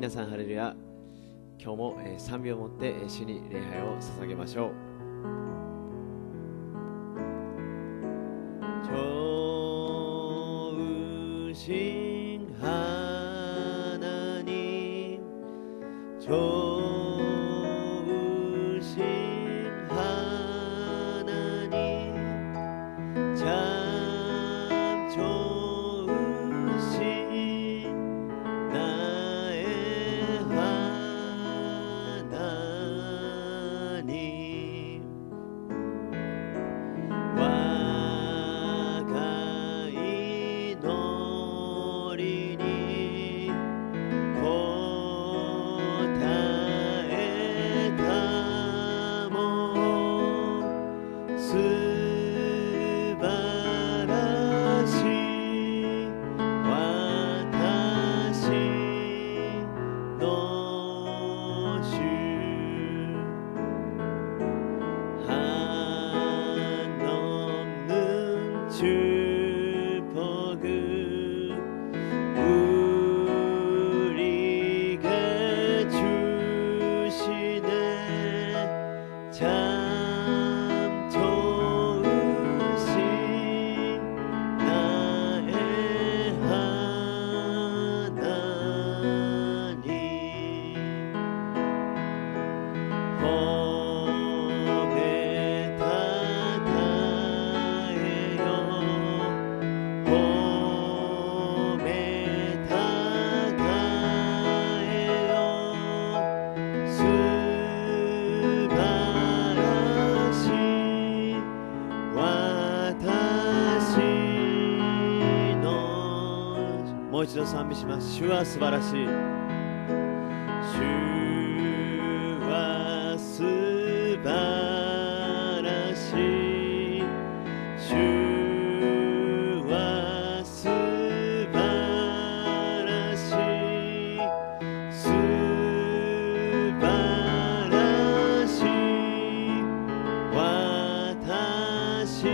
皆さんハレルヤ。今日も賛美を持って主に礼拝を捧げましょう。좋으신 하나님, 좋으신 하나님, 참 좋으신 나의 하나님, 와가이 노리니 고타에 가모 스바라시 와타시 노슈 한없는 축복을 우리에게 주시네. 참 좋으신 나의 하나님, 봄에 다다예요. 봄에 다다예요. 스바라시 와다시 노. もう一度賛美します。主は素晴らしい。主は素晴らしい。主は素晴らしい。素晴らしい。私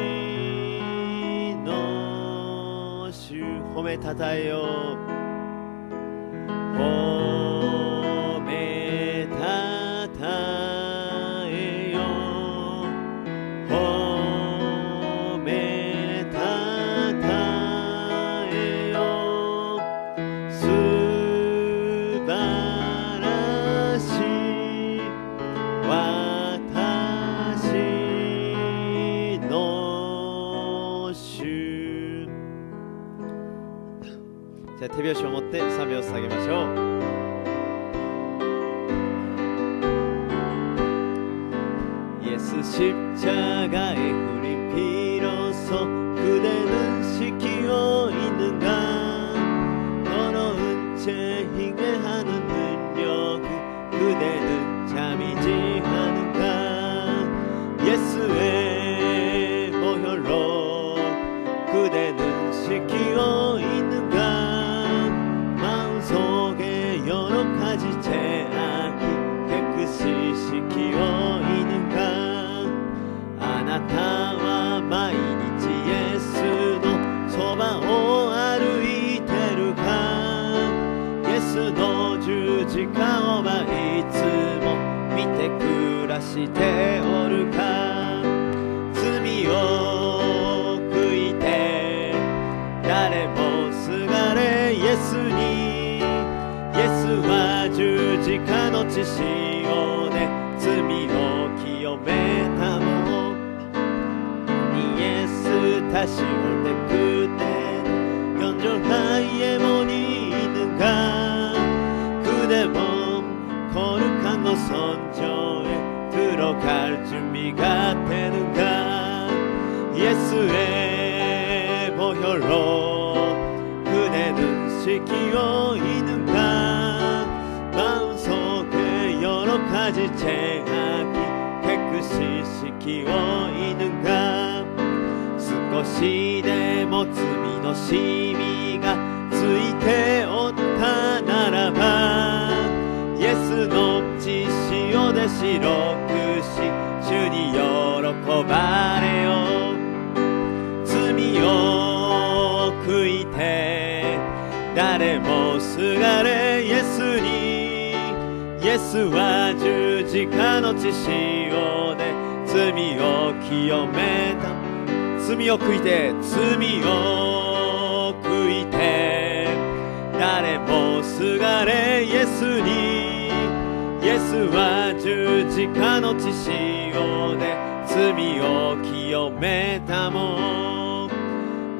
の主、褒めたたえよう。褒めたたえよう。褒めたたえよう。素晴らしい私の主。じゃあ手拍子を持って賛美を捧げましょう。예수 십자가의 굴이 비로소 그대는 지키고 있는가. 더러운 죄 행해하는 능력 그대는 잠이지 않은가. 예수의 보혈로 그대는 지키고 있는가. 마음속에 여러 가지 죄악이 깨끗이 지키고 있는가. あなたは毎日イエスのそばを歩いてるか。イエスの十字架をいつも見て暮らしておるか。罪を悔いて誰もすがれイエスに。イエスは十字架の血潮で罪を清めたもの。다시 올 때 그대 연절하에 못 있는가. 그대 몸 거룩한 곳 선조에 들어갈 준비가 되는가. 예수의 보혈로 그대는 지키고 있는가. 마음속에 여러 가지 죄악이 깨끗이 지키고 있는가. 少しでも罪のしみがついておったならば、イエスの血潮で白くし主に喜ばれよ。罪を悔いて誰もすがれイエスに。エスは十字架の血潮で罪を清めた。罪を悔いて、罪を悔いて、誰もすがれイエスに。イエスは十字架の血潮で罪を清めたもん。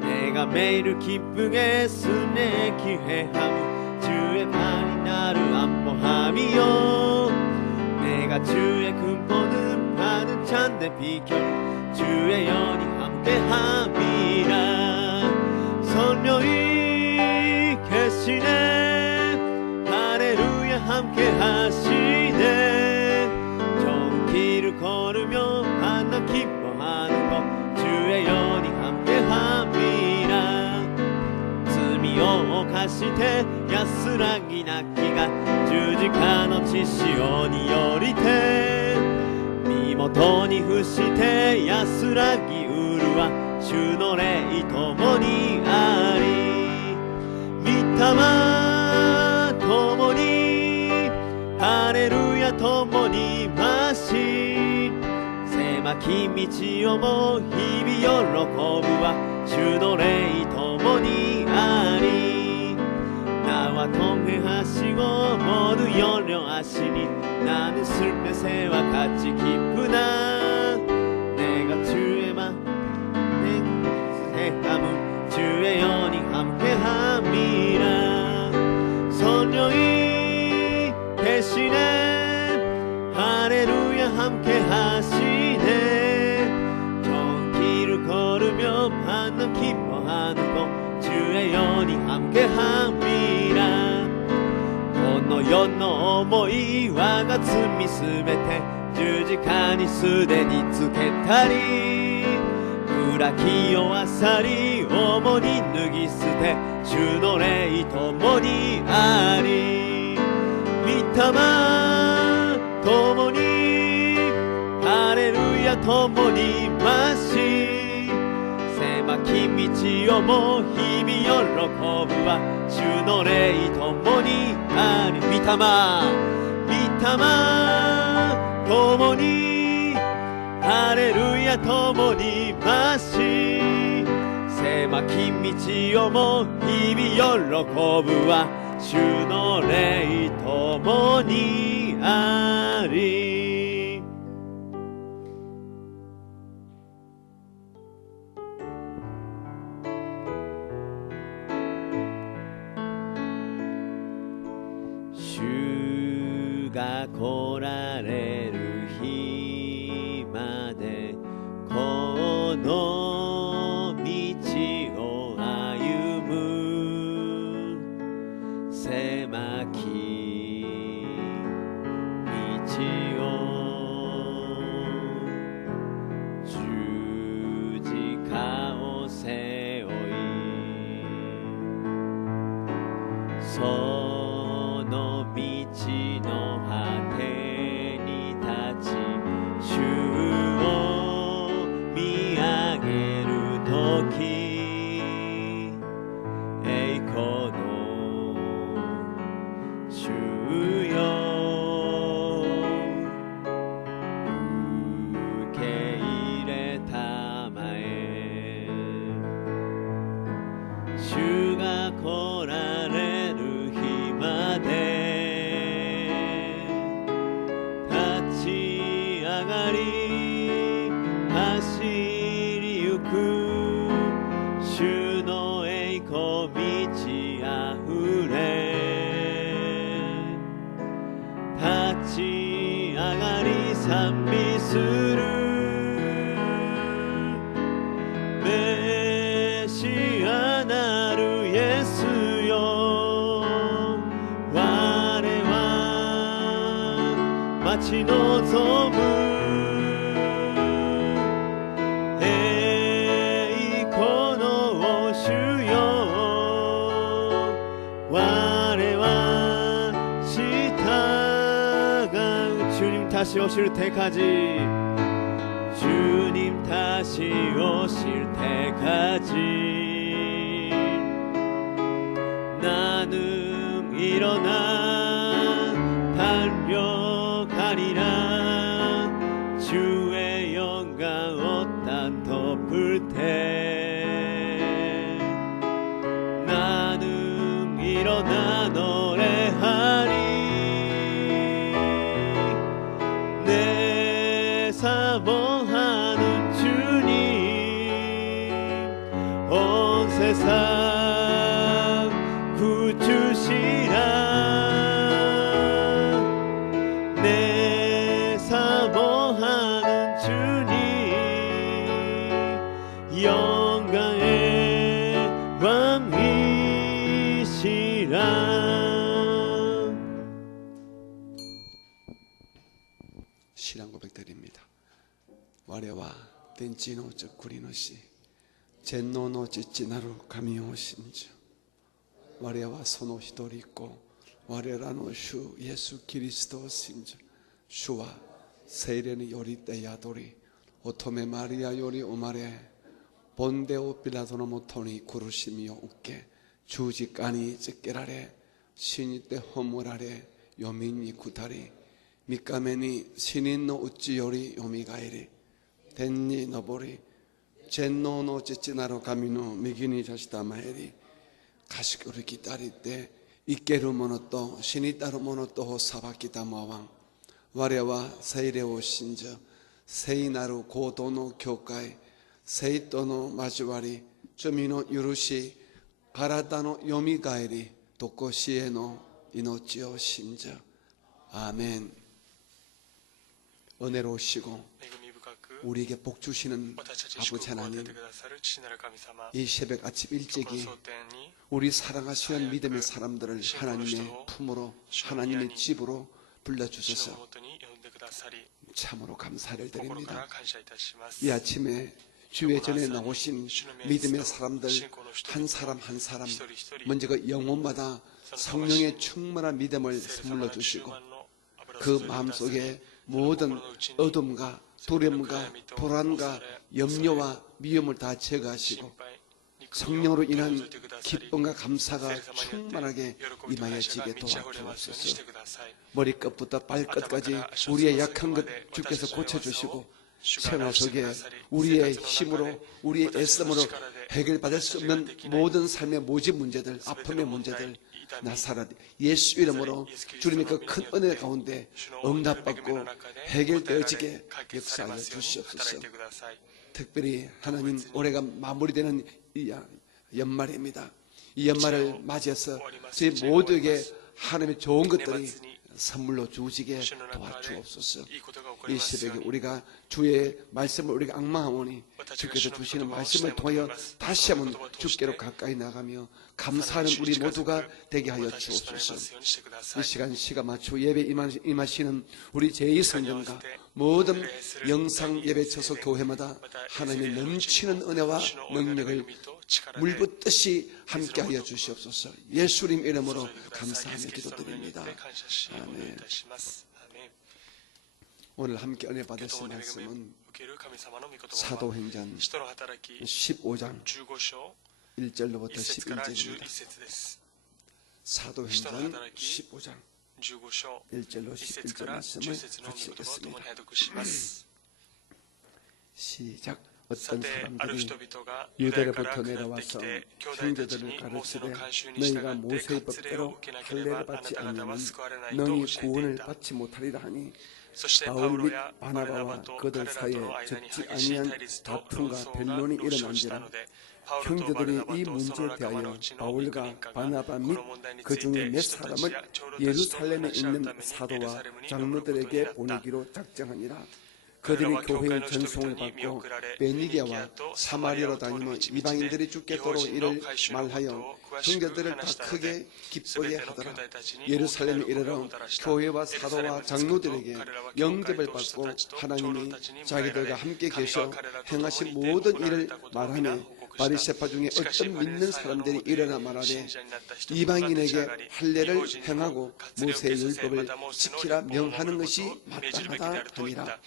내가 매일 기쁘게 순례 기회함 주의 말이 나를 안보함이요. 내가 주의 근본은 많은 찬데 비결 주의 연이 함께함이라. 선녀이 계시네 할렐루야 함께하시네. 좋은 길을 걸으며 만나 기뻐하는 것 주의 연이 함께함이라. 罪を犯して安らぎなきが十字架の血潮によりて身元に伏して安らぎうるは主の霊ともにあり。御霊ともにハレルヤともに増し狭き道をも日々喜ぶは主の霊ともにあり。나와 통행하시고 모두 열려하시니 나는 슬픔새와 같이 기쁘나. 내가 주의 행함은 주의 연이 함께함이라. 선녀이 계시네 할렐루야 함께하시네. 좋은 길을 걸으며 만남 기뻐하는 것 주의 연이 함께함이라. この世の想い我が罪すべて十字架にすでにつけたり暗き夜あさり重に脱ぎ捨て主の霊ともにあり。御霊ともにハレルヤともに増し狭き道をも日々喜ぶは主の霊ともにあり。御霊ともにハレルヤともに増し狭き道をも日々喜ぶは主の霊ともにあり。主が来られる日までこの道を歩む狭き道を十字架を背負いその道の果てに立ち主を見上げるとき栄光の主よ受け入れたまえ主が来られる日まで立ち上がり走りゆく主の栄光満ちあふれ立ち上がり賛美するメシアなるイエスよ我は待ち望む栄光の主よ我は従う주님 다시 오실 때까지 주님 다시 오실 때까지 나는 일어나 달려 영광의 왕이시라. 신앙 고백드립니다. 와레와 덴치노 쩌쿠리노시 젠노노 찌찌나루 가미오신주 와레와 소노 히도리고 와레라노 슈 예수 그리스도 신주 슈와 세이레니 요리 때야도리 오토메 마리아 요리 오마레 본데오 빌라도노 모토니 구르시미오 웃게 주지까니 찌깨라레 신이 때 허물아레 요민이 구다리 미카메니 신인노 우찌 요리 요미가이리 덴니 너보리 젠노노 찌찌나로 가미노 미기니 자시다마에리 가시고리 기다릴 때 이케루 모노또 신이 따로 모노또 사바키다 마왕 와레와 세이레오 신저 세이나루 고도노 교会 세이토노 마주와리 주미노 유루시 가라다노 요미가에리 도코시에노 이노치오 신저 아멘. 은혜로우시고 우리에게 복 주시는 아버지 하나님, 이 새벽 아침 일찍이 우리 사랑하시는 믿음의 사람들을 하나님의 품으로 하나님의 집으로 불러주셔서 참으로 감사를 드립니다. 이 아침에 주의 전에 나오신 믿음의 사람들 한 사람 한 사람 먼저 그 영혼마다 성령의 충만한 믿음을 선물로 주시고 그 마음속에 모든 어둠과 두려움과 불안과 염려와 미움을 다 제거하시고 성령으로 인한 기쁨과 감사가 충만하게 임하여지게 도와주옵소서. 머리끝부터 발끝까지 우리의 약한 것 주께서 고쳐주시고 생활 속에 우리의 힘으로 우리의 애씀으로 해결받을 수 없는 모든 삶의 모집 문제들, 아픔의 문제들 나사렛 예수 이름으로 주님의 그 큰 은혜 가운데 응답받고 해결되어지게 역사하여 주시옵소서. 특별히 하나님 올해가 마무리되는 이 연말입니다. 이 연말을 맞이해서 저희 모두에게 하나님의 좋은 것들이 선물로 주시게 도와주옵소서. 이 새벽에 우리가 주의 말씀을 우리가 앙망하오니 주께서 주시는 말씀을 통하여 다시 한번 주께로 가까이 나가며 감사하는 우리 모두가 되게 하여 주옵소서. 이 시간 맞추어 예배 임하시는 우리 제2성전과 모든 영상 예배 처소 교회마다 하나님의 넘치는 은혜와 능력을 물붓듯이 함께하여 주시옵소서. 예수님 이름으로 감사하며 기도드립니다. 아멘. 오늘 함께 은혜 받으신 말씀은 사도행전 15장 1절로부터 11절입니다. 사도행전 15장 1절로 11절 말씀을 같이 읽겠습니다. 시작. 어떤 사람들이 유대로부터 내려와서 형제들을 가르치되 너희가 모세의 법대로 할례를 받지 않으면 너희 구원을 받지 못하리라 하니 바울 및 바나바와 그들 사이에 적지 아니한 다툼과 변론이 일어난지라. 형제들이 이 문제에 대하여 바울과 바나바 및 그 중에 몇 사람을 예루살렘에 있는 사도와 장로들에게 보내기로 작정하니라. 그들이 교회의 전송을 받고 베니게와 사마리아로 다니며 이방인들이 죽겠도록 이를 말하여 형제들을 다 크게 기쁘게 하더라. 예루살렘에 이르러 교회와 사도와 장로들에게 영접을 받고 하나님이 자기들과 함께 계셔 행하신 모든 일을 말하며 바리새파 중에 어떤 믿는 사람들이 일어나 말하되 이방인에게 할례를 행하고 모세의 율법을 지키라 명하는 것이 마땅하다 하니라.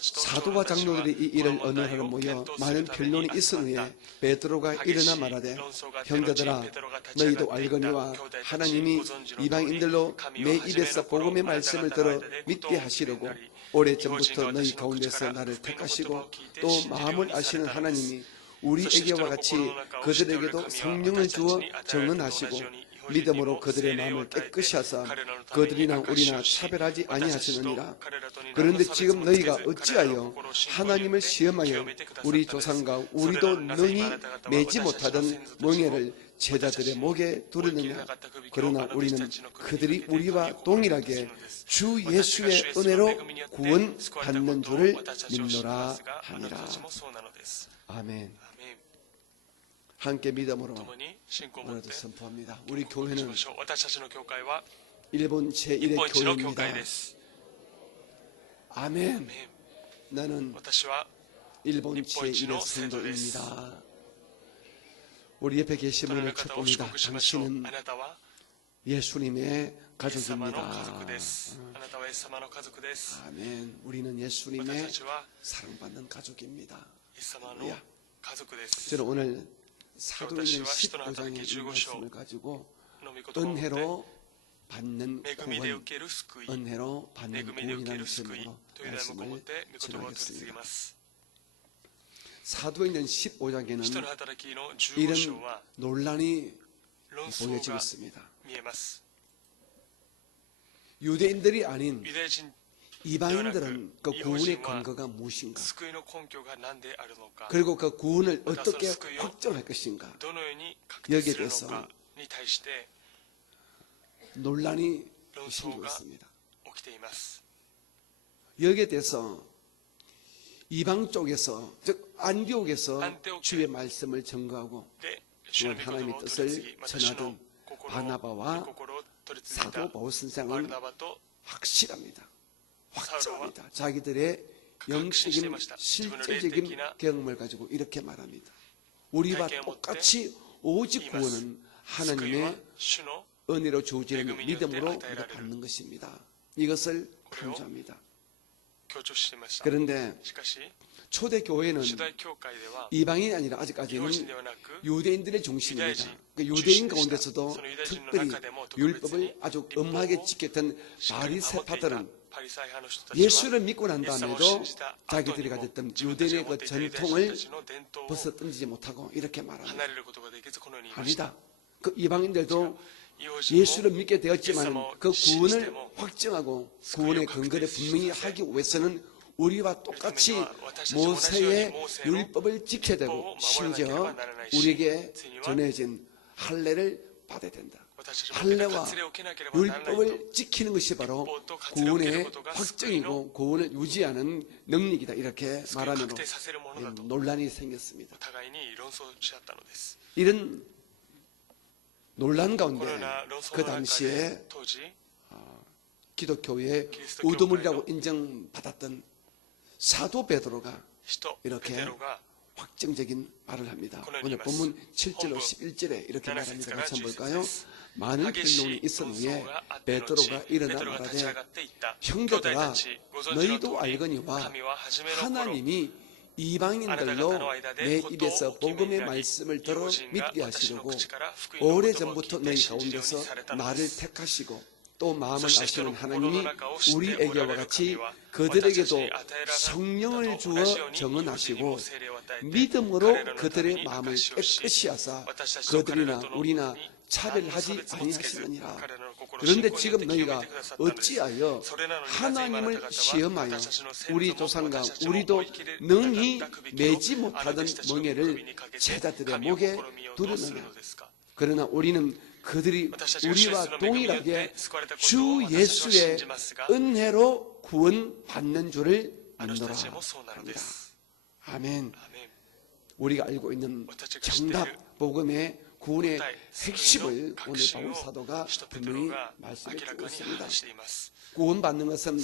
사도와 장로들이 이 일을 어느 하러 모여 많은 변론이 있은 후에 베드로가 일어나 말하되 형제들아 너희도 알거니와 하나님이 이방인들로 내 입에서 복음의 말씀을 들어 믿게 하시려고 오래전부터 너희 가운데서 나를 택하시고 또 마음을 아시는 하나님이 우리에게와 같이 그들에게도 성령을 주어 정언하시고 믿음으로 그들의 마음을 깨끗이 하사 그들이나 우리나 차별하지 아니하시느니라. 그런데 지금 너희가 어찌하여 하나님을 시험하여 우리 조상과 우리도 능히 매지 못하던 멍에를 제자들의 목에 두르느냐. 그러나 우리는 그들이 우리와 동일하게 주 예수의 은혜로 구원 받는 줄을 믿노라 하니라. 아멘. 함께 믿음으로 오늘도 선포합니다. 우리 교회는 일본 제1의 교회입니다. 아멘. 나는 일본 제1의 성도입니다. 우리 옆에 계신 분을 축복합니다. 당신은 예수님의 가족입니다. 아멘. 우리는 예수님의 사랑받는 가족입니다. 할렐루야. 저는 오늘 사도행전 15장의 말씀을 가지고 은혜로 받는 구원, 은혜로 받는 구원이라는 제목으로 말씀을 전하겠습니다. 사도행전 15장에는 이런 논란이 보여지고 있습니다. 유대인들이 아닌 이방인들은 그 구원의 근거가 무엇인가? 그리고 그 구원을 어떻게 확정할 것인가? 여기에 대해서 논란이 생기고 있습니다. 여기에 대해서 이방 쪽에서, 즉 안디옥에서 주의 말씀을 전거하고 하나님의 뜻을 전하던 바나바와 사도 바울 선생은 확실합니다. 확정합니다. 자기들의 영적인 실제적인 경험을 가지고 이렇게 말합니다. 우리와 똑같이 오직 구원은 하나님의 은혜로 주어지는 믿음으로 우리가 받는 것입니다. 이것을 강조합니다. 그런데 초대교회는 이방인이 아니라 아직까지는 유대인들의 중심입니다. 유대인 가운데서도 특별히 율법을 아주 엄하게 지켰던 바리새파들은 예수를 믿고 난 다음에도 자기들이 가졌던 유대인의 그 전통을 벗어 던지지 못하고 이렇게 말합니다. 아니다. 그 이방인들도 예수를 믿게 되었지만 그 구원을 확정하고 구원의 근거를 분명히 하기 위해서는 우리와 똑같이 모세의 율법을 지켜야 되고 심지어 우리에게 전해진 할례를 받아야 된다. 할례와 율법을 지키는 것이 바로 구원의 확정이고 구원을 유지하는 능력이다. 이렇게 말하면 논란이 생겼습니다. 이런 논란 가운데 그 당시에 기독교의 우두머리라고 인정받았던 사도 베드로가 이렇게 확정적인 말을 합니다. 오늘 본문 7절로 11절에 이렇게 말합니다. 같이 한번 볼까요? 많은 변론이 있은 후에 베드로가 일어나 말하되 형제들아 너희도 알거니와 하나님이 이방인들로 내 입에서 복음의 말씀을 들어 믿게 하시려고 오래전부터 너희 가운데서 나를 택하시고 또 마음을 아시는 하나님이 우리에게와 같이 그들에게도 성령을 주어 정언하시고 믿음으로 그들의 마음을 깨끗이 하사 그들이나 우리나 차별하지 아니하시느니라. 그런데 지금 너희가 어찌하여 하나님을 시험하여 우리 조상과 우리도 능히 매지 못하던 멍에를 제자들의 목에 두르느냐. 그러나 우리는 그들이 우리와 동일하게 주 예수의 은혜로 구원받는 줄을 믿노라 합니다. 아멘. 우리가 알고 있는 정답 복음의 구원의 핵심을 오늘 바울 사도가 분명히 말씀해 주고 있습니다. 구원받는 것은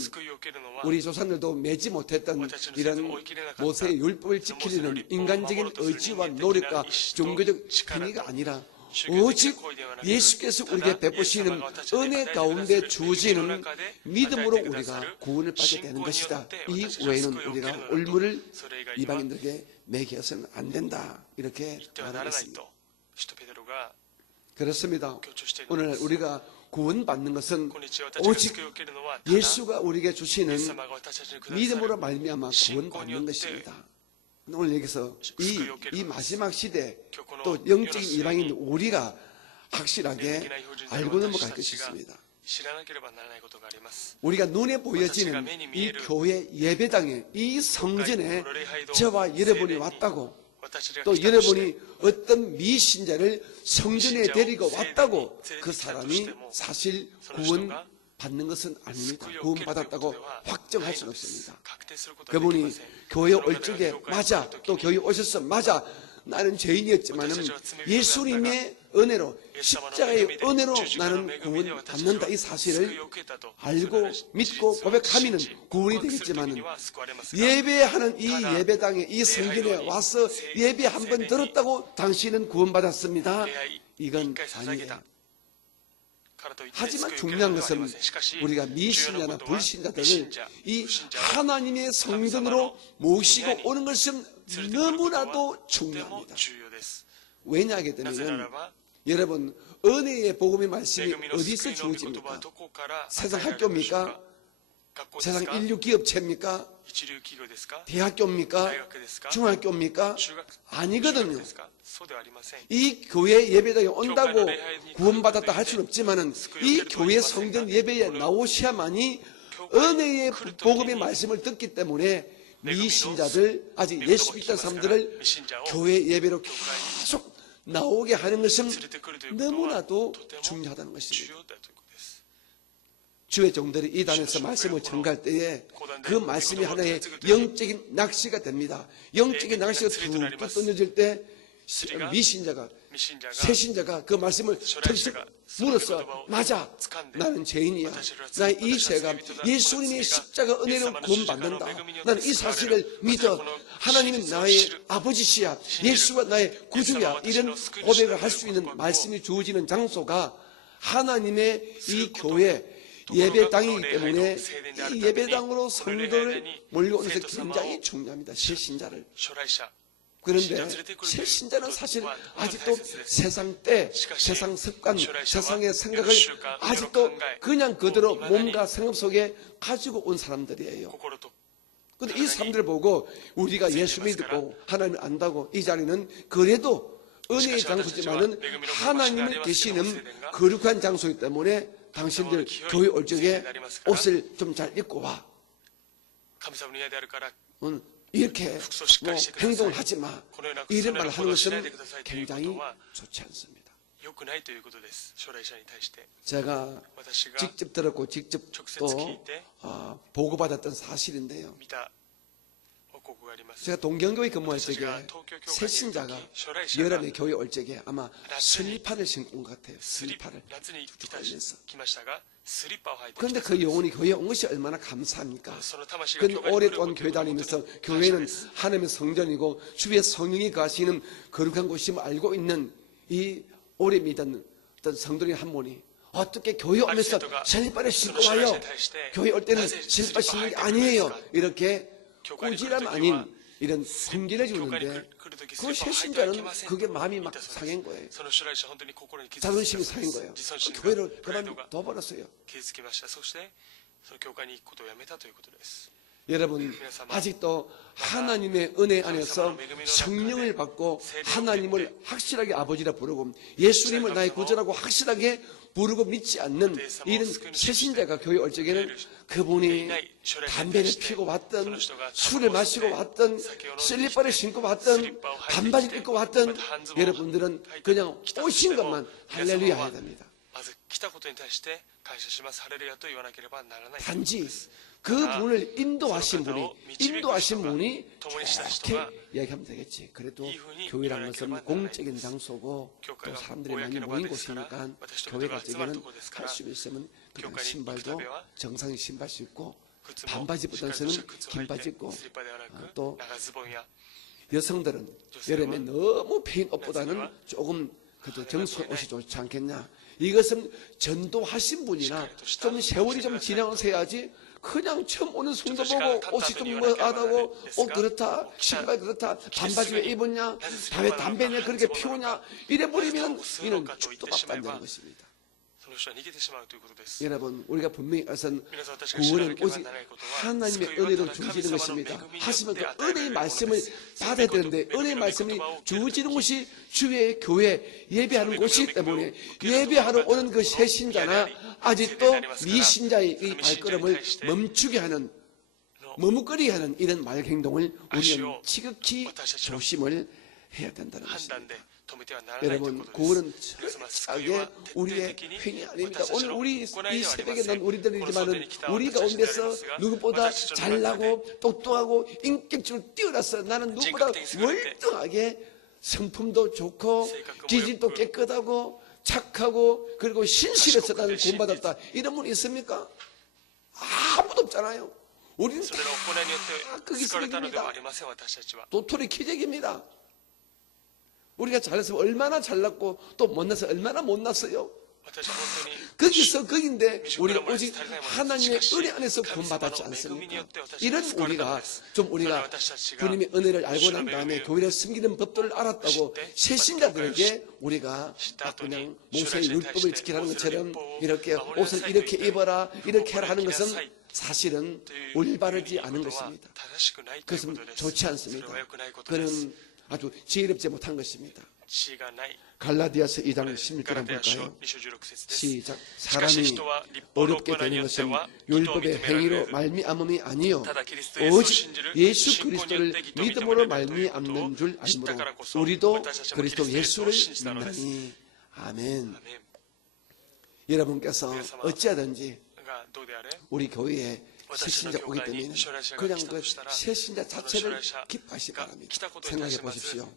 우리 조상들도 매지 못했던 이런 모세의 율법을 지키려는 인간적인 의지와 노력과 종교적 행위가 아니라 오직 예수께서 우리에게 베푸시는 은혜 가운데 주어지는 믿음으로 우리가 구원을 받게 되는 것이다. 이 외에는 우리가 올무를 이방인들에게 매겨서는 안 된다. 이렇게 말하겠습니다. 그렇습니다. 오늘 우리가 구원받는 것은 오직 예수가 우리에게 주시는 믿음으로 말미암아 구원받는 것입니다. 오늘 여기서 이 마지막 시대 또 영적인 이방인 우리가 확실하게 알고 넘어갈 것이 있습니다. 우리가 눈에 보여지는 이 교회 예배당에, 이 성전에 저와 여러분이 왔다고, 또 여러분이 어떤 미신자를 성전에 데리고 왔다고 그 사람이 사실 구원 받는 것은 아닙니다. 구원 받았다고 확정할 수는 없습니다. 그분이 교회 올 적에 맞아, 또 교회 오셔서 맞아, 나는 죄인이었지만은 예수님의 은혜로, 십자가의 은혜로 나는 구원 받는다, 이 사실을 알고 믿고 고백하면 구원이 되겠지만은, 예배하는 이 예배당에, 이 성전에 와서 예배 한 번 들었다고 당신은 구원 받았습니다, 이건 아니에요. 하지만 중요한 것은 우리가 미신자나 불신자들을 이 하나님의 성전으로 모시고 오는 것은 너무나도 중요합니다. 왜냐하게 되면 여러분, 은혜의 복음의 말씀이 어디서 주어집니까? 세상 학교입니까? 세상 인류 기업체입니까? 대학교입니까? 중학교입니까? 아니거든요. 이 교회 예배당에 온다고 구원받았다 할 수는 없지만은 이 교회 성전 예배에 나오셔야만이 은혜의 복음의 말씀을 듣기 때문에 미신자들, 아직 예수 믿던 사람들을 교회 예배로 계속 나오게 하는 것은 너무나도 중요하다는 것입니다. 주의 종들이 이 단에서 말씀을 전갈 때에 그 말씀이 하나의 영적인 낚시가 됩니다. 영적인 낚시가 툭툭 던져질 때 미신자가, 새신자가 그 말씀을 턱씩 물어서, 맞아, 나는 죄인이야, 나 이 죄가 예수님의 십자가 은혜로 구원받는다, 나는 이 사실을 믿어, 하나님은 나의 아버지시야, 예수가 나의 구주야, 이런 고백을 할 수 있는 말씀이 주어지는 장소가 하나님의 이 교회 예배당이기 때문에 이 예배당으로 성도를 몰려오는 것이 굉장히 중요합니다. 새신자를. 그런데 새신자는 사실 아직도 세상 때, 세상 습관, 세상의 생각을 아직도 그냥 그대로 몸과 생각 속에 가지고 온 사람들이에요. 그런데 이 사람들을 보고 우리가 예수 믿고 하나님을 안다고, 이 자리는 그래도 은혜의 장소지만은 하나님을 계시는 거룩한 장소이기 때문에 당신들 교회 올 적에 옷을 좀 잘 입고 와, 이렇게 뭐 행동을 하지 마, 이런 말을 하는 것은 굉장히 좋지 않습니다. 제가 직접 들었고 직접 또 보고받았던 사실인데요, 제가 동경교회 근무할 적에 새신자가 여름에 교회 올 적에 아마 슬리퍼를 신고 온 것 같아요. 슬리퍼를 입고. 그런데 그 영혼이 교회에 온 것이 얼마나 감사합니까? 그런데 오랫동안 교회 다니면서 교회는 하나님의 성전이고 주위에 성령이 가시는 거룩한 곳임을 알고 있는 이 오래 믿은 어떤 성도님 한 분이 어떻게 교회 오면서 슬리퍼를 신고 와요? 교회 올 때는 슬리퍼 신는 게 아니에요, 이렇게 꾸지람 아닌 이런 훈계를 주는데, 그 새신자는 그게 마음이 막 상한 거예요. 자존심이 상한 거예요. 교회를 그만둬버렸어요. 여러분, 아직도 하나님의 은혜 안에서 성령을 받고 하나님을 확실하게 아버지라 부르고 예수님을 나의 구주라고 확실하게 부르고 믿지 않는 이런 새신자가 교회 올 적에는 그분이 담배를 피고 왔던, 술을 마시고 왔던, 슬리퍼를 신고 왔던, 반바지를 입고 왔던 여러분들은 그냥 오신 것만 할렐루야 해야 됩니다. 단지 그분을 인도하신 분이 좋게 이야기하면 되겠지. 그래도 교회라는 것은 공적인 장소고 또 사람들이 많이 모인 곳이니까 교회 갈 적에는 할 수 있으면 그냥 신발도 정상의 신발 신고 반바지보다는 긴 바지 입고, 또 여성들은 여름에 너무 펴인 옷보다는 조금 그래도 정숙한 옷이 좋지 않겠냐. 이것은 전도하신 분이나 좀 세월이 좀 지나서 해야지 그냥 처음 오는 성도 보고 옷이 좀 뭐하다고, 옷 그렇다, 신발 그렇다, 반바지 왜 입었냐, 왜 담배냐 그렇게 피우냐 이래버리면 이는 죽도 밥도 안 되는 것입니다. 여러분, 우리가 분명히 알선 구원은 오직 하나님의 은혜로 주어지는 것입니다. 하지만 그 은혜의 말씀을 받아야 되는데 은혜의 말씀이 주어지는 곳이 주의 교회 예배하는 곳이기 때문에 예배하러 오는 그 새신자나 아직도 미신자의 이 발걸음을 멈추게 하는, 머뭇거리게 하는 이런 말행동을 우리는 지극히 조심을 해야 된다는 것입니다. 여러분, 구원은 철저하게 우리의 행위 아닙니다. 오늘 우리 이 새벽에 난 우리들이지만은 우리 가운데서 누구보다 잘나고 똑똑하고 인격적으로 뛰어나서 나는 누구보다 월등하게 성품도 좋고 기질도 깨끗하고 착하고 그리고 신실해서 나는 구원받았다, 이런 분 있습니까? 아무도 없잖아요. 우리는 다 거기서 입니다. 도토리 키재기입니다. 우리가 잘해서 얼마나 잘났고 또 못나서 얼마나 못났어요. 거기서 거긴데 우리가 오직 하나님의 은혜 안에서 구원받았지 않습니까? 이런 우리가 주님의 은혜를 알고 난 다음에 교회를 섬기는 법들을 알았다고 새신자들에게 우리가 그냥 모세의 율법을 지키라는 것처럼 이렇게 옷을 이렇게 입어라 이렇게 하라 하는 것은 사실은 올바르지 않은 것입니다. 그것은 좋지 않습니다. 그는 아주 지혜롭지 못한 것입니다. 갈라디아서 2장 16절 한번 볼까요? 시작. 사람이 어렵게 되는 것은 율법의 행위로 말미암음이 아니요 오직 예수 그리스도를 믿음으로 말미암는 줄 알므로 우리도 그리스도 예수를 믿나니. 아멘. 여러분께서 어찌하든지 우리 교회에 새신자 오기 때문에 그냥 그 새신자 자체를 기뻐하시기 바랍니다. 생각해 보십시오.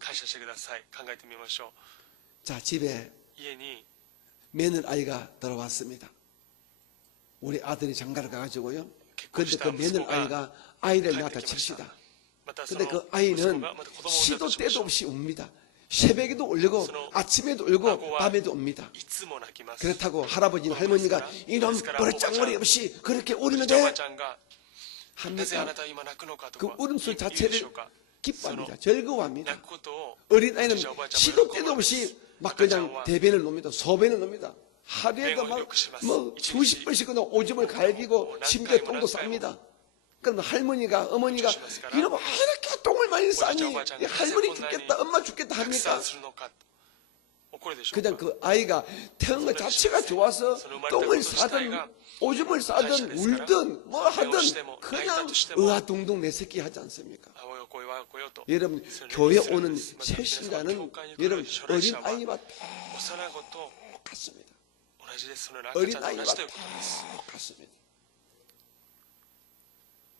자, 집에 며느라이가 들어왔습니다. 우리 아들이 장가를 가가지고요. 그런데 그 며느라이가 아이를 낳았다 칩시다. 근데 그 아이는 시도 때도 없이 웁니다. 새벽에도 울고 아침에도 울고 밤에도 옵니다. 그렇다고 할아버지나 할머니가 이놈 버릇장머리 없이 그렇게 울는데 합니까? 그 울음소리 자체를 기뻐합니다. 즐거워합니다. 어린아이는 시도 때도 없이 막 그냥 대변을 놉니다. 소변을 놉니다. 하루에 막 수십 번씩 오줌을 갈기고 심지어 똥도 쌉니다. 그럼 할머니가, 어머니가 이러면 이렇게 똥을 많이 싸니 할머니 죽겠다, 엄마 죽겠다 합니까? 그냥 그 아이가 태어난 것 자체가 좋아서 똥을 싸든 오줌을 싸든 울든 뭐 하든 그냥 의아둥둥 내 새끼 하지 않습니까? 여러분, 교회 오는 새신자는 여러분 어린아이와 똑같습니다. 어린아이와 똑같습니다.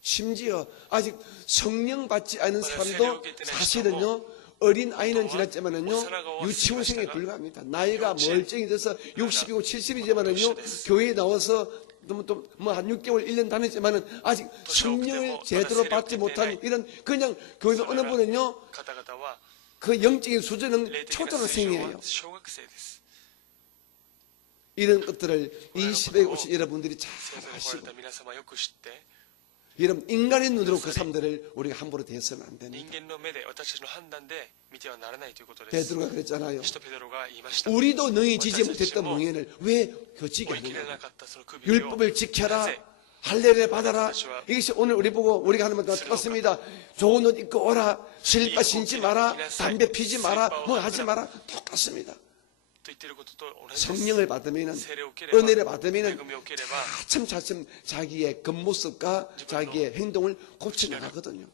심지어 아직 성령 받지 않은 사람도 사실은요, 어린아이는 지났지만은요, 유치원생에 불과합니다. 나이가 멀쩡히 돼서 60이고 70이지만은요, 교회에 나와서 한 6개월, 1년 다녔지만은 아직 성령을 제대로 받지 못한 이런 그냥 교회에 어느 분은요, 그 영적인 수준은 초등학생이에요. 이런 것들을 이 새벽에 오신 여러분들이 잘 아시고, 여러분, 인간의 눈으로 그 사람들을 우리가 함부로 대해서는 안 됩니다. 베드로가 그랬잖아요. 우리도 너희 지지 못했던 멍에를 왜 교치게 하느냐. 율법을 지켜라, 할례를 받아라. 이것이 오늘 우리 보고 우리가 하는 말도 똑같습니다. 좋은 옷 입고 오라, 술바 신지 마라, 담배 피지 마라, 뭐 하지 마라, 똑같습니다. 성령을 받으면, 은혜를 받으면 차츰차츰 자기의 겉모습과 자기의 행동을 고쳐나가거든요.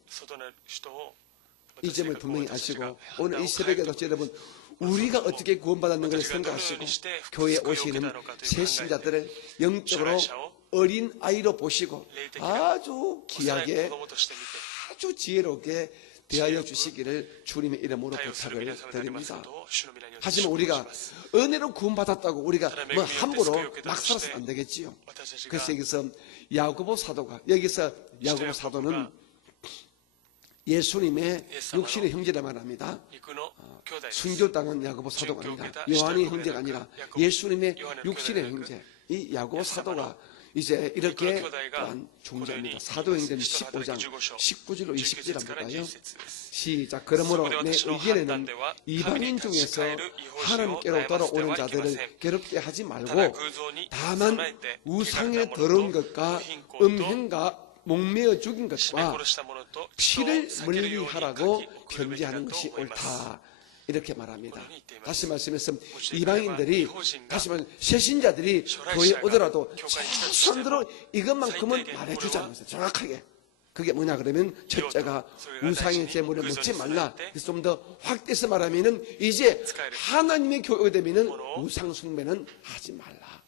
이 점을 분명히 아시고 오늘 이 새벽에도 여러분, 우리가 어떻게 구원받았는가를 생각하시고 교회에 오시는 새신자들을 영적으로 어린아이로 보시고 아주 귀하게 아주 지혜롭게 대하여 주시기를 주님의 이름으로 부탁을 드립니다. 하지만 우리가 은혜로 구원받았다고 우리가 뭐 함부로 막 살아서는 안 되겠지요. 그래서 여기서 야고보 사도가, 여기서 야고보 사도는 예수님의 육신의 형제라 말합니다. 순교당한 야고보 사도가 아니라, 요한의 형제가 아니라 예수님의 육신의 형제, 이 야고보 사도가 이제 이렇게 또한 중재합니다. 사도행전 15장 19절로 20절 한번 볼까요? 시작. 그러므로 내 의견에는 이방인 중에서 하나님께로 돌아오는 자들을 괴롭게 하지 말고 다만 우상의 더러운 것과 음행과 목매어 죽인 것과 피를 멀리하라고 편지하는 것이 옳다. 이렇게 말합니다. 다시 말씀해서 이방인들이, 다시 말하면 새신자들이 교회에 오더라도 최소한으로 이것만큼은 말해주자는 거죠. 정확하게. 그게 뭐냐 그러면 첫째가 우상의 제물을 먹지 말라. 그래서 좀 더 확대해서 말하면은 이제 하나님의 교회가 되면은 우상 숭배는 하지 말라.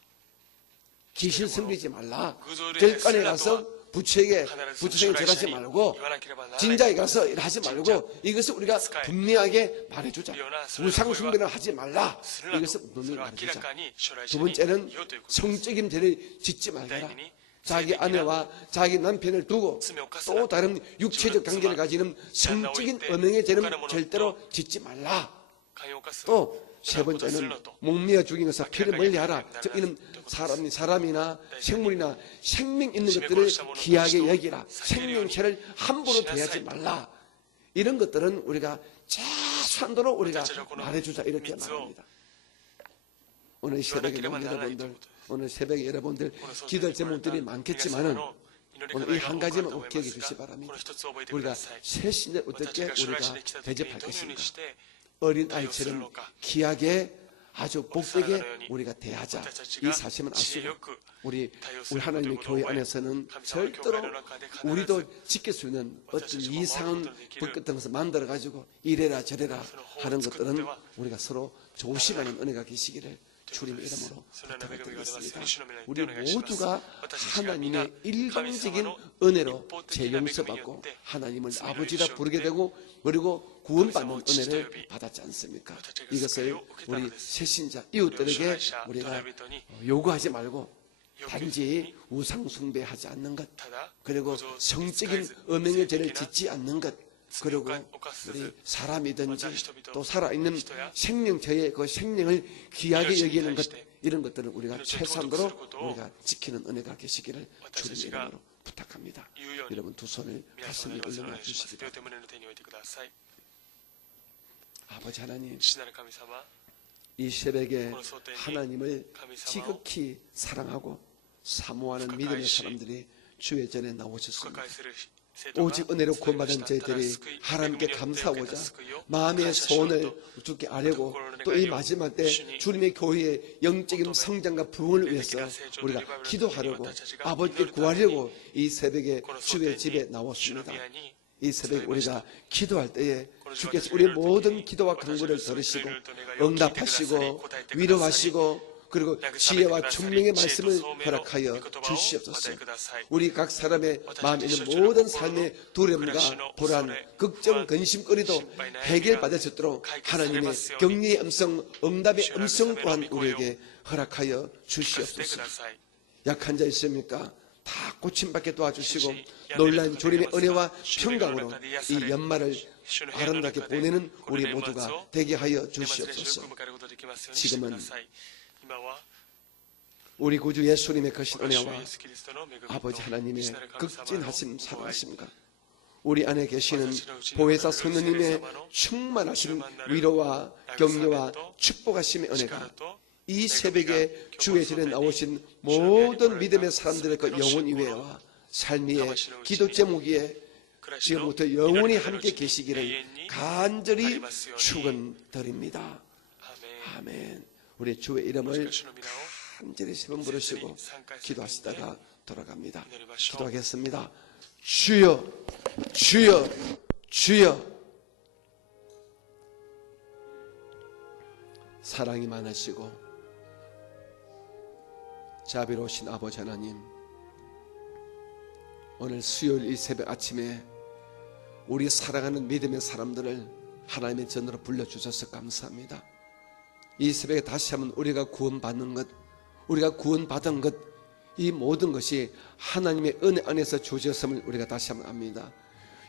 귀신 섬기지 말라. 절간에 가서 부처에게 절하지 말고 진자에 가서 일하지 말고 이것을 우리가 분명하게 말해주자. 우상 숭배는 하지 말라. 이것을 분명히 말해주자. 두 번째는 성적인 죄를 짓지 말라. 자기 아내와 자기 남편을 두고 또 다른 육체적 관계를 가지는 성적인 음행의 죄는 절대로 짓지 말라. 또 세 번째는 목매어 죽인 것을 피를 멀리하라. 즉 이는 사람이나 생물이나 생명 있는 것들을 귀하게 여기라. 생명체를 함부로 대하지 말라. 이런 것들은 우리가 최소한도로 우리가 말해주자 이렇게 말합니다. 오늘 새벽에 여러분들 기도할 제목들이 많겠지만은 오늘 이 한 가지만 기억해 주시기 바랍니다. 우리가 새 신을 어떻게 우리가 대접할 것인가. 어린아이처럼 귀하게 아주 복되게 우리가 대하자. 이 사실은 아시고 우리 하나님의 교회 안에서는 절대로 우리도 지킬 수 있는 어떤 이상한 법 같은 것을 만들어 가지고 이래라 저래라 하는 것들은 우리가 서로 조심하는 은혜가 계시기를 주님의 이름으로 부탁을 드리겠습니다. 우리 모두가 하나님의 일방적인 은혜로 재용서받고 하나님을 아버지라 부르게 되고 그리고 구원받는 은혜를 받았지 않습니까? 이것을 우리 새신자 이웃들에게 우리가 요구하지 말고 단지 우상 숭배하지 않는 것, 그리고 성적인 음행의 죄를 짓지 않는 것, 그리고 우리 사람이든지 또 살아있는 생명체의 그 생명을 귀하게 여기는 것, 이런 것들을 우리가 최소한도로 우리가 지키는 은혜가 계시기를 주님의 이름으로 부탁합니다. 여러분 두 손을 가슴에 올려놔 주시기 바랍니다. 아버지 하나님, 이 새벽에 하나님을 지극히 사랑하고 사모하는 믿음의 사람들이 주의 전에 나오셨습니다. 오직 은혜로 구원받은 저희들이 하나님께 감사하고자 마음의 소원을 주께 아뢰고 또 이 마지막 때 주님의 교회의 영적인 성장과 부흥을 위해서 우리가 기도하려고 아버지께 구하려고 이 새벽에 주의 집에 나왔습니다. 이 새벽에 우리가 기도할 때에 주께서 우리의 모든 기도와 간구를 들으시고 응답하시고 위로하시고 그리고 지혜와 총명의 말씀을 허락하여 주시옵소서. 우리 각 사람의 마음에 있는 모든 삶의 두려움과 불안, 걱정, 근심거리도 해결받을 수 있도록 하나님의 격려의 음성, 응답의 음성 또한 우리에게 허락하여 주시옵소서. 약한 자 있습니까? 다 고침받게 도와주시고 놀라운 주님의 은혜와 평강으로 이 연말을 아름답게 보내는 우리 모두가 되게 하여 주시옵소서. 지금은 우리 구주 예수님의 크신 은혜와 아버지 하나님의 극진하심 사랑하심과 우리 안에 계시는 보혜사 성령님의 충만하신 위로와 격려와 축복하심의 은혜가 이 새벽에 주의 전에 나오신 모든 믿음의 사람들의 그 영혼 이외와 삶의 기도 제목에 지금부터 영원히 함께 계시기를 간절히 축원드립니다. 아멘. 우리 주의 이름을 간절히 세 번 부르시고 기도하시다가 돌아갑니다. 기도하겠습니다. 주여, 주여, 주여. 사랑이 많으시고 자비로우신 아버지 하나님, 오늘 수요일 이 새벽 아침에 우리 사랑하는 믿음의 사람들을 하나님의 전으로 불러주셔서 감사합니다. 이 새벽에 다시 한번 우리가 구원받는 것, 우리가 구원받은 것, 이 모든 것이 하나님의 은혜 안에서 주어졌음을 우리가 다시 한번 압니다.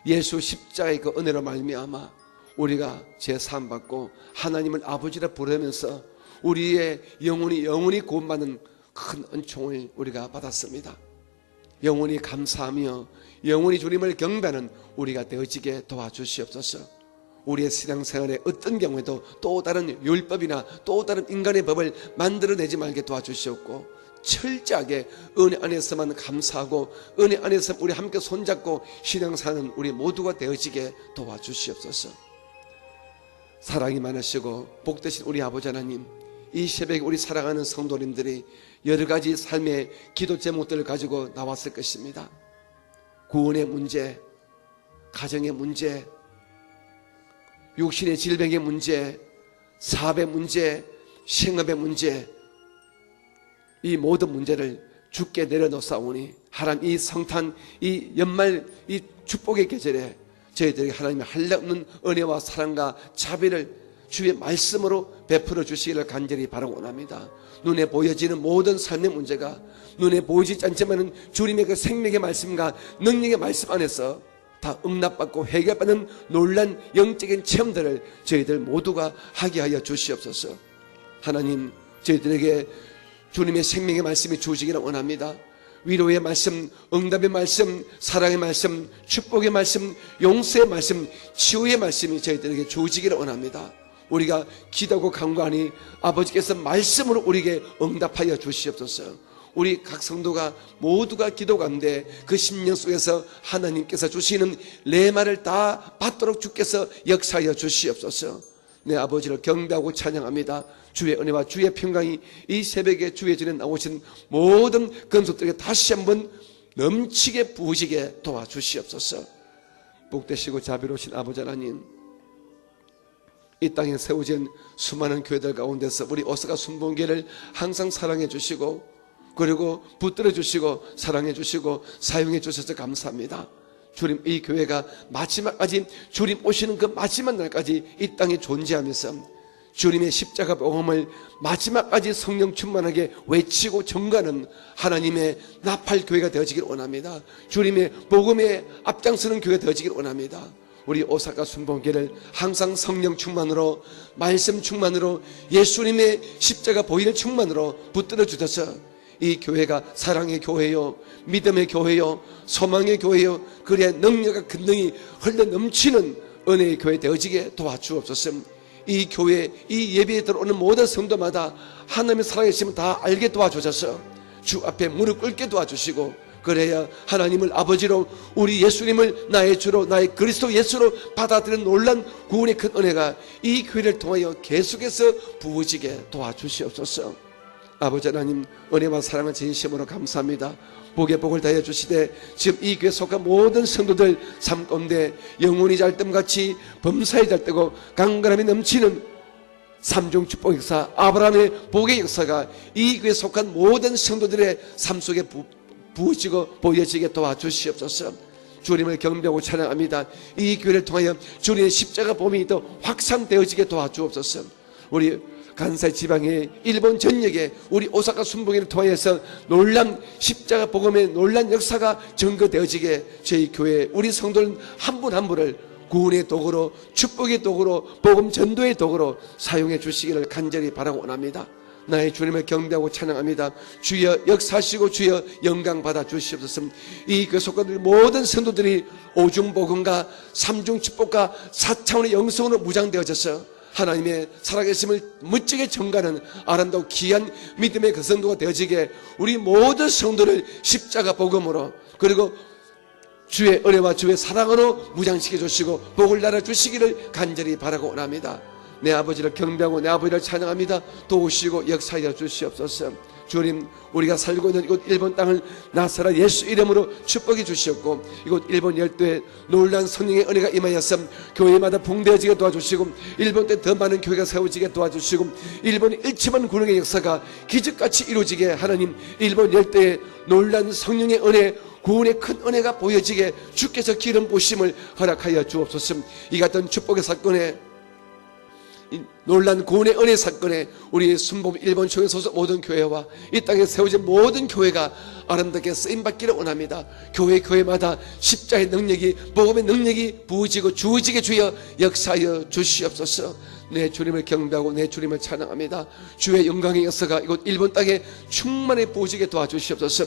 예수 십자가의 그 은혜로 말미암아 우리가 제사함 받고 하나님을 아버지라 부르면서 우리의 영혼이 구원받는 큰 은총을 우리가 받았습니다. 영원히 감사하며 영원히 주님을 경배하는 우리가 되어지게 도와주시옵소서. 우리의 신앙생활에 어떤 경우에도 또 다른 율법이나 또 다른 인간의 법을 만들어내지 말게 도와주시옵고, 철저하게 은혜 안에서만 감사하고 은혜 안에서 우리 함께 손잡고 신앙사는 우리 모두가 되어지게 도와주시옵소서. 사랑이 많으시고 복되신 우리 아버지 하나님, 이 새벽에 우리 사랑하는 성도님들이 여러 가지 삶의 기도 제목들을 가지고 나왔을 것입니다. 구원의 문제, 가정의 문제, 육신의 질병의 문제, 사업의 문제, 생업의 문제, 이 모든 문제를 주께 내려놓사오니 하나님, 이 성탄, 이 연말, 이 축복의 계절에 저희들에게 하나님의 한량없는 은혜와 사랑과 자비를 주의 말씀으로 베풀어 주시기를 간절히 바라고 원합니다. 눈에 보여지는 모든 삶의 문제가 눈에 보이지 않지만은 주님의 그 생명의 말씀과 능력의 말씀 안에서 다 응답받고 해결받는 놀란 영적인 체험들을 저희들 모두가 하게 하여 주시옵소서. 하나님, 저희들에게 주님의 생명의 말씀이 주시기를 원합니다. 위로의 말씀, 응답의 말씀, 사랑의 말씀, 축복의 말씀, 용서의 말씀, 치유의 말씀이 저희들에게 주시기를 원합니다. 우리가 기도하고 간구하니 아버지께서 말씀으로 우리에게 응답하여 주시옵소서. 우리 각 성도가 모두가 기도 가운데 그 심령 속에서 하나님께서 주시는 레마를 다 받도록 주께서 역사하여 주시옵소서. 내 아버지를 경배하고 찬양합니다. 주의 은혜와 주의 평강이 이 새벽에 주의 전에 나오신 모든 금속들에게 다시 한번 넘치게 부으시게 도와주시옵소서. 복되시고 자비로우신 아버지 하나님, 이 땅에 세워진 수많은 교회들 가운데서 우리 오사카 순복음교회를 항상 사랑해 주시고, 그리고 붙들어 주시고 사랑해 주시고 사용해 주셔서 감사합니다. 주님, 이 교회가 마지막까지 주님 오시는 그 마지막 날까지 이 땅에 존재하면서 주님의 십자가 복음을 마지막까지 성령 충만하게 외치고 전가하는 하나님의 나팔 교회가 되어지길 원합니다. 주님의 복음에 앞장서는 교회가 되어지길 원합니다. 우리 오사카 순복음교회를 항상 성령 충만으로, 말씀 충만으로, 예수님의 십자가 보혈 충만으로 붙들어 주셔서 이 교회가 사랑의 교회요, 믿음의 교회요, 소망의 교회요, 그래야 능력과 근능이 흘러 넘치는 은혜의 교회 되어지게 도와주옵소서. 이 교회, 이 예배에 들어오는 모든 성도마다 하나님의 살아계심을 다 알게 도와주셔서 주 앞에 무릎 꿇게 도와주시고, 그래야 하나님을 아버지로, 우리 예수님을 나의 주로, 나의 그리스도 예수로 받아들이는 놀란 구원의 큰 은혜가 이 교회를 통하여 계속해서 부어지게 도와주시옵소서. 아버지 하나님, 은혜와 사랑을 진심으로 감사합니다. 복의 복을 다해 주시되 지금 이 교회에 속한 모든 성도들 삶 가운데 영혼이 잘됨같이 범사에 잘되고 강건함이 넘치는 삼중 축복 역사, 아브라함의 복의 역사가 이 교회에 속한 모든 성도들의 삶 속에 부어지고 보여지게 도와주시옵소서. 주님을 경배하고 찬양합니다. 이 교회를 통하여 주님의 십자가 복음이 더 확산되어지게 도와주옵소서. 우리 간사이 지방의 일본 전역에 우리 오사카 순복음을 통해서 놀란 십자가 복음의 놀란 역사가 증거되어지게 저희 교회 우리 성도는 한 분 한 분을 구원의 도구로, 축복의 도구로, 복음 전도의 도구로 사용해 주시기를 간절히 바라고 원합니다. 나의 주님을 경배하고 찬양합니다. 주여 역사하시고 주여 영광 받아 주시옵소서. 이 속한 모든 성도들이 오중복음과 삼중축복과 4차원의 영성으로 무장되어져서 하나님의 살아계심을 멋지게 전가하는 아름다운 귀한 믿음의 그 성도가 되어지게 우리 모든 성도를 십자가 복음으로, 그리고 주의 은혜와 주의 사랑으로 무장시켜 주시고 복을 날아 주시기를 간절히 바라고 원합니다. 내 아버지를 경배하고 내 아버지를 찬양합니다. 도우시고 역사하여 주시옵소서. 주님, 우리가 살고 있는 이곳 일본 땅을 나사렛 예수 이름으로 축복해 주시옵고, 이곳 일본 열도에 놀라운 성령의 은혜가 임하여서 교회마다 붕대어지게 도와주시고, 일본 때 더 많은 교회가 세워지게 도와주시고, 일본의 일침한 구원의 역사가 기적같이 이루어지게 하나님, 일본 열도에 놀라운 성령의 은혜, 구원의 큰 은혜가 보여지게 주께서 기름 부으심을 허락하여 주옵소서. 이 같은 축복의 사건에, 놀란 구원의 은혜 사건에 우리 순복음 일본 총회 소속 모든 교회와 이 땅에 세워진 모든 교회가 아름답게 쓰임받기를 원합니다. 교회마다 십자의 능력이, 복음의 능력이 부어지고 주어지게 주여 역사하여 주시옵소서. 내 주님을 경배하고 내 주님을 찬양합니다. 주의 영광의 역사가 이곳 일본 땅에 충만히 보이게 도와주시옵소서.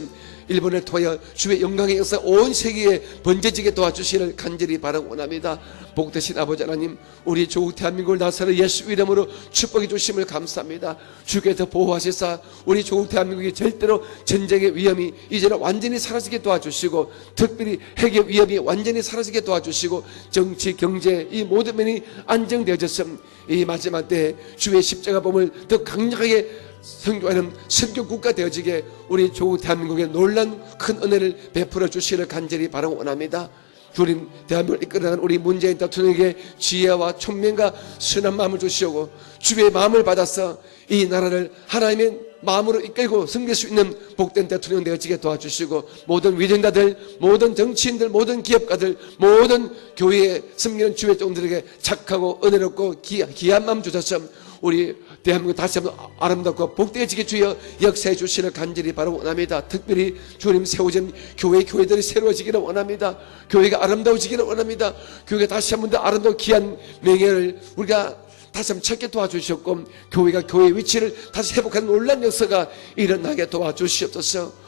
일본을 통하여 주의 영광의 역사 온 세계에 번져지게 도와주시기를 간절히 바라고 원합니다. 복되신 아버지 하나님, 우리 조국 대한민국을 나사로 예수 이름으로 축복해 주심을 감사합니다. 주께서 보호하시사 우리 조국 대한민국이 절대로 전쟁의 위험이 이제는 완전히 사라지게 도와주시고, 특별히 핵의 위험이 완전히 사라지게 도와주시고, 정치, 경제 이 모든 면이 안정되어졌음. 이 마지막 때에 주의 십자가 몸을 더 강력하게 선교하는 선교국가 되어지게 우리 조국 대한민국에 놀란 큰 은혜를 베풀어 주시기를 간절히 바라고 원합니다. 주님, 대한민국을 이끌어가는 우리 문재인 대통령에게 지혜와 총명과 선한 마음을 주시고, 주의 마음을 받아서 이 나라를 하나님의 마음으로 이끌고 섬길 수 있는 복된 대통령 되어지게 도와주시고, 모든 위정자들, 모든 정치인들, 모든 기업가들, 모든 교회에 섬기는 주의 종들에게 착하고 은혜롭고 귀한 마음 주셔서 우리 대한민국 다시 한번 아름답고 복되어지게 주여 역사해 주시기를 간절히 바라고 원합니다. 특별히 주님 세워진 교회들이 새로워지기를 원합니다. 교회가 아름다워지기를 원합니다. 교회가 다시 한번 더 아름다운 귀한 명예를 우리가 다시 한번 찾게 도와주셨고, 교회가 교회의 위치를 다시 회복하는 놀라운 역사가 일어나게 도와주시옵소서.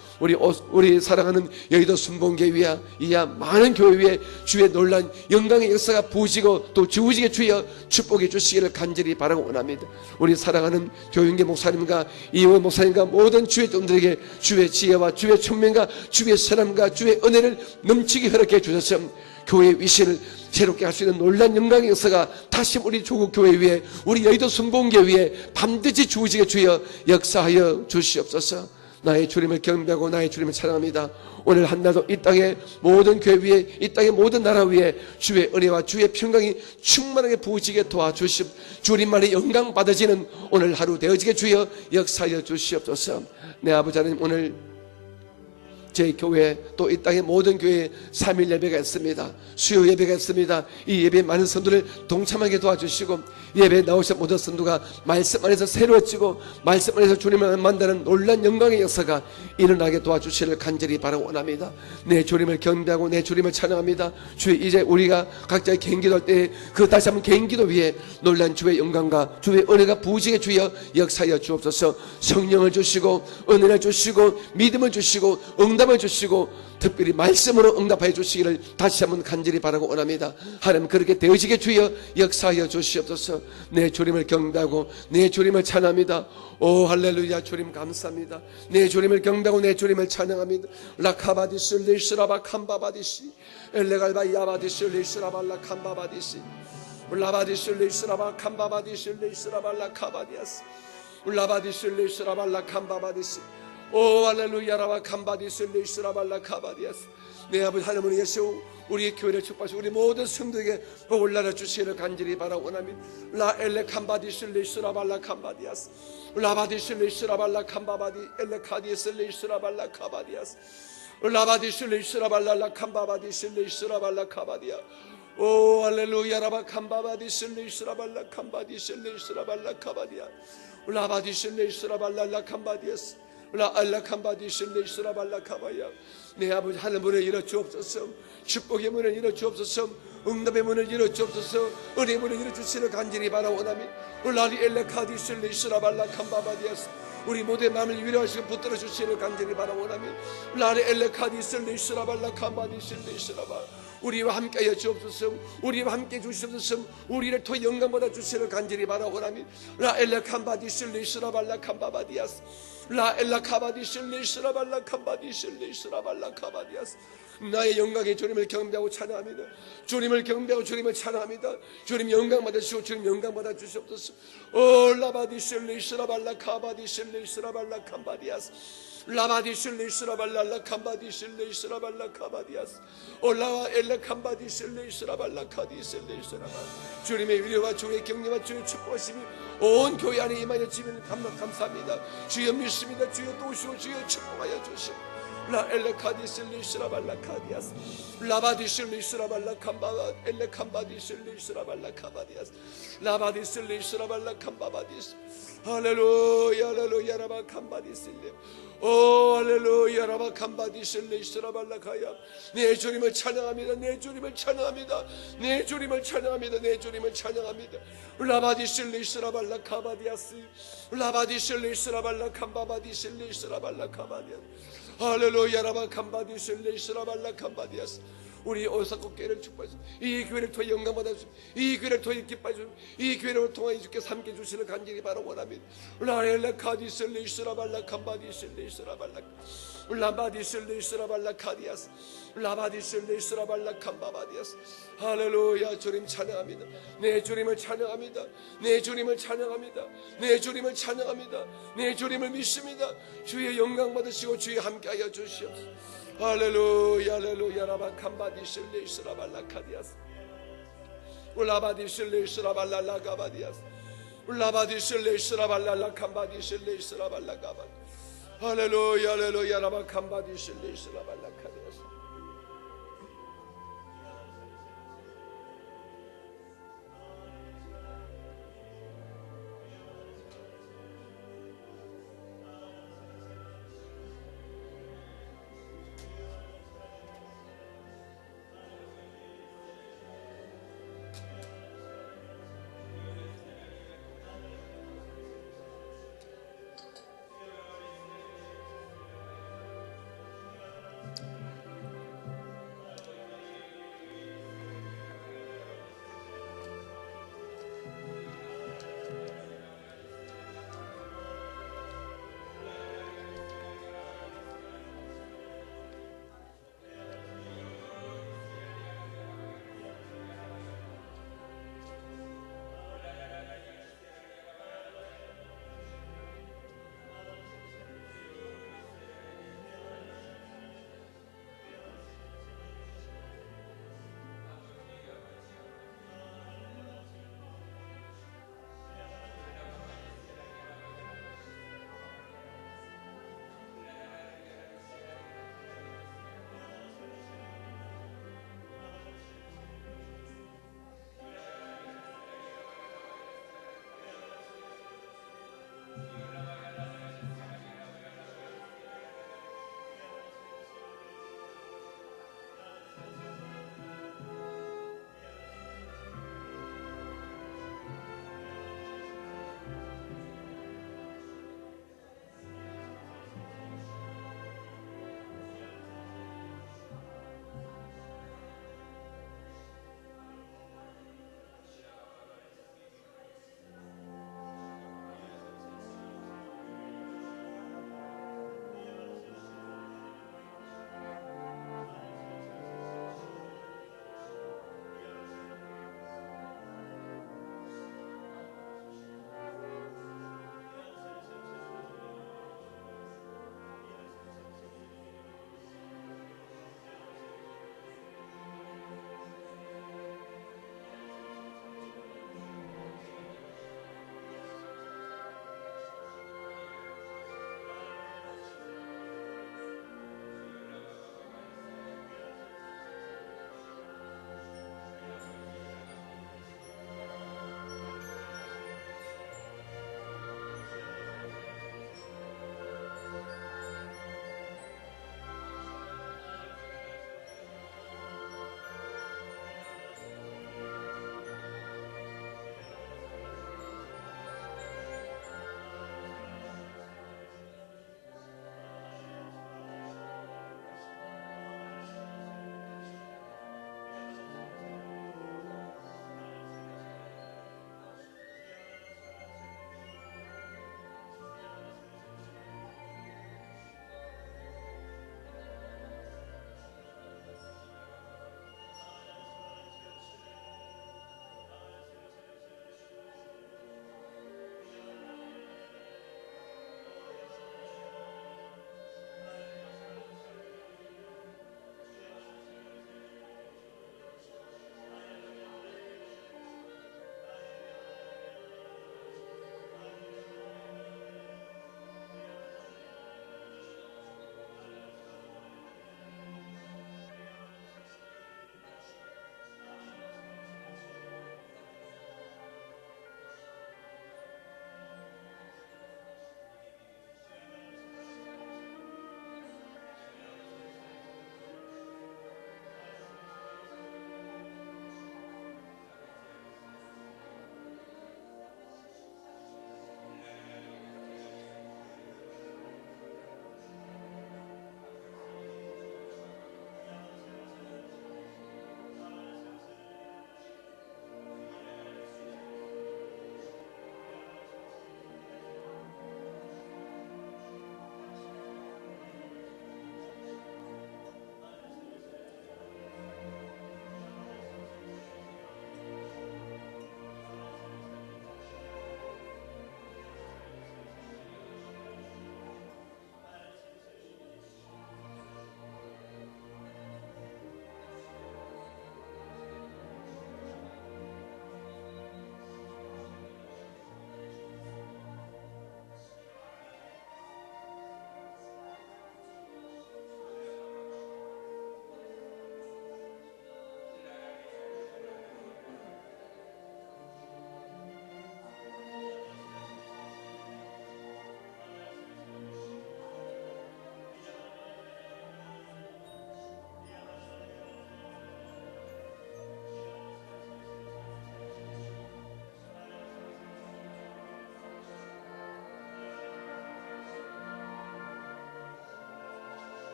우리 사랑하는 여의도 순복음교회 이야 많은 교회 위에 주의 놀란 영광의 역사가 부으시고 또 지우지게 주여 축복해 주시기를 간절히 바라고 원합니다. 우리 사랑하는 조윤계 목사님과 이호 목사님과 모든 주의 종들에게 주의 지혜와 주의 총명과 주의 선함과 주의 은혜를 넘치게 허락해 주셔서 교회의 위신을 새롭게 할 수 있는 놀란 영광의 역사가 다시 우리 조국 교회 위에, 우리 여의도 순복음교회 위에 반드시 주어지게 주여 역사하여 주시옵소서. 나의 주님을 경배하고 나의 주님을 찬양합니다. 오늘 한나도 이 땅의 모든 교회 위에, 이 땅의 모든 나라 위에 주의 은혜와 주의 평강이 충만하게 부어지게 도와주시옵, 주님만의 영광 받아지는 오늘 하루 되어지게 주여 역사하여 주시옵소서. 내 아버지 하나님, 오늘 제 교회 또 이 땅의 모든 교회에 3일 예배가 있습니다. 수요 예배가 있습니다. 이 예배에 많은 성도를 동참하게 도와주시고, 예배에 나오신 모든 성도가 말씀 안에서 새로워지고 말씀 안에서 주님을 만나는 놀란 영광의 역사가 일어나게 도와주시기를 간절히 바라고 원합니다. 내 주님을 경배하고 내 주님을 찬양합니다. 주의 이제 우리가 각자의 개인기도할 때 그 다시 한번 개인기도 위에 놀란 주의 영광과 주의 은혜가 부으시게 주여 역사하여 주옵소서. 성령을 주시고 은혜를 주시고 믿음을 주시고 응답을 주시고 특별히 말씀으로 응답하여 주시기를 다시 한번 간절히 바라고 원합니다. 하나님, 그렇게 되어지게 주여 역사하여 주시옵소서. 내 주님을 경배하고 내 주님을 찬양합니다. 오 할렐루야, 주님 감사합니다. 내 주님을 경배하고 내 주님을 찬양합니다. 라카바디스 리스라바 캄바바디시 엘레갈바 야바디스 리스라발라 캄바바디시 울라바디스 리스라바 캄바바디스 리스라발라 카바디아스 울라바디스 리스라발라 캄바바디시 오 할렐루야라바 캄바디스 리스라발라 카바디아스. 내 아버지 하나님을 예수 우리의 교회를 축복하시고 우리 모든 성도에게 복을 나눠 주시기를 간절히 바라고 원합니다. 라 엘레 캄바디스 리스라발라 캄바디아스 라바디스 리스라발라 캄바바디 엘레 카디스 리스라발라 카바디아스 라바디스 리스라발라 캄바바디스 리스라발라 카바디아 오 할렐루야라바 캄바바디스 리스라발라 캄바디스 리스라발라 카바디아 라바디스 리스라발라 캄바디아스 라 알라 캄바디스 리스라발라 카바야. 내 아버지 하늘문을 열어 주옵소서. 축복의 문을 열어 주옵소서. 응답의 문을 열어 주옵소서. 은혜의 문을 열어 주시는 간절히 바라고 원하며 라리 엘레 카디스 리스라발라 캄바바디아스 우리 모두의 마음을 위로하시고 붙들어 주시는 간절히 바라고 원하며 라리 엘레 카디스 리스라발라 캄바디스 리스라바 우리와 함께하여 주옵소서. 우리와 함께 주시옵소서. 우리를 통해 영광 받아 주시는 간절히 바라고 원하며 라 엘레 캄바디스 리스라발라 캄바바디아스 라 엘라 카바디스 리스라발라 캄바디스 리스라발라 카바디아스. 나의 영광의 주님을 경배하고 찬양합니다. 주님을 경배하고 주님을 찬양합니다. 주님 영광 받으시고 주님 영광 받아 주시옵소서. 오 라바디스 리스라발라 카바디스 리스라발라 캄바디아스 라바디스 리스라발라 캄바디스 리스라발라 카바디아스 올라와 엘라 캄바디스 리스라발라 카디스 리스라발. 주님의 위로와 주의 격려와 주의 축복하심이 온 교회 안에 임하여 지면 감사합니다. 주여 믿습니다. 주여 도우시고 주여 축복하여 주시오. 라 엘레 카디스 리스라발라 카디아스 라바디스 리스라발라 캄바바 엘레 캄바디스 리스라발라 카바디아스 라바디스 리스라발라 캄바바디스 할렐루야 할렐루야 라바 캄바디스 오 할렐루야 라바 캄바디실레 이스라발라카야. 내 주님을 찬양합니다. 내 주님을 찬양합니다. 내 주님을 찬양합니다. 내 주님을 찬양합니다. 라바디실레 이스라발라 카바디아스 라바디실레 이스라발라 캄바바디실레 이스라발라 카바디아. 할렐루야 라바 캄바디실레 이스라발라 캄바디아스. 우리 오사코 교회를 축복하시고 이 교회를 통해 영광 받아주시고 이 교회를 통해 기뻐하시고 이 교회를 통해 주께 함께 주시는 간절히 바로 원합니다. 라엘라 카디슬레 이스라발라 캄바디슬레 이스라발라 라바디슬레 이스라발라 카디아스 라바디슬레 이스라발라 캄바바디아스. 할렐루야. 주님 찬양합니다. 내 주님을 찬양합니다. 내 주님을 찬양합니다. 내 주님을 찬양합니다. 내 주님을 믿습니다. 주의 영광 받으시고 주의 함께하여 주시옵소서. 할렐루야 할렐루야 라바 캄바디실레 이스라발라 카디아스 울라바디실레 이스라발라 라가바디아스 울라바디실레 이스라발라 라캄바디실레 이스라발라 가바. 할렐루야 할렐루야 라바 캄바디실레 이스라발라